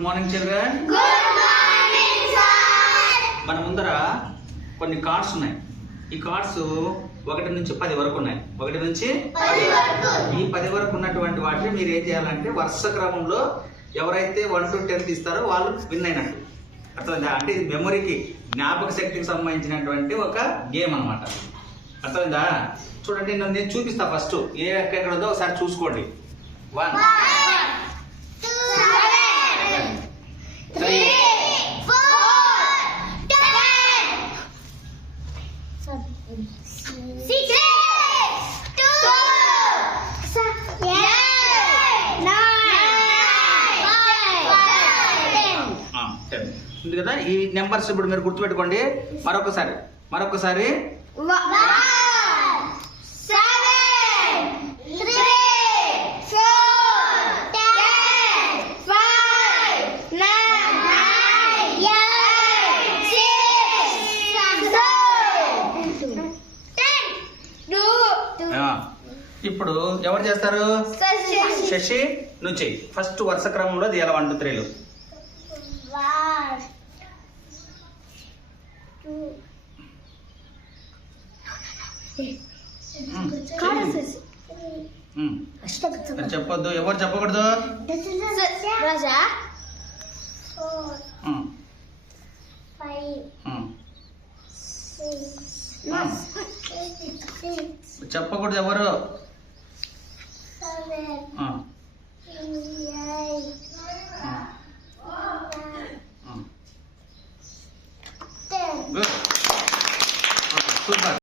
Good morning children. మన ముందర కొన్ని కార్డ్స్ ఉన్నాయి. ఈ కార్డ్స్ 1 నుంచి 10 వరకు ఉన్నాయి. 1 నుంచి 10 వరకు. ఈ 10 వరకు ఉన్నటువంటి వాటిని మీరు ఏం చేయాలంటే వరుస క్రమంలో ఎవరైతే 1 to 10 తీస్తారో వాళ్ళు విన్ అయినట్టు. అర్థమైందా? అంటే ఇది మెమొరీకి, జ్ఞాపక శక్తికి సంబంధించినటువంటి ఒక గేమ్ అనమాట. అర్థమైందా? చూడండి, నేను చూపిస్తా. ఫస్ట్ ఏ ఎక్కడ ఉందో ఒకసారి చూసుకోండి. 1 2 3 ఉంది కదా. ఈ నెంబర్స్ ఇప్పుడు మీరు గుర్తుపెట్టుకోండి. మరొకసారి 1 7 3 4 10 5 9 10. ఇప్పుడు ఎవరు చేస్తారు? శశి నుంచి ఫస్ట్ వరుస క్రమంలో తీయాలి. 1 2 3 చెప్పొద్దు, ఎవరు చెప్పకూడదు. చెప్పకూడదు ఎవరు. సూపర్.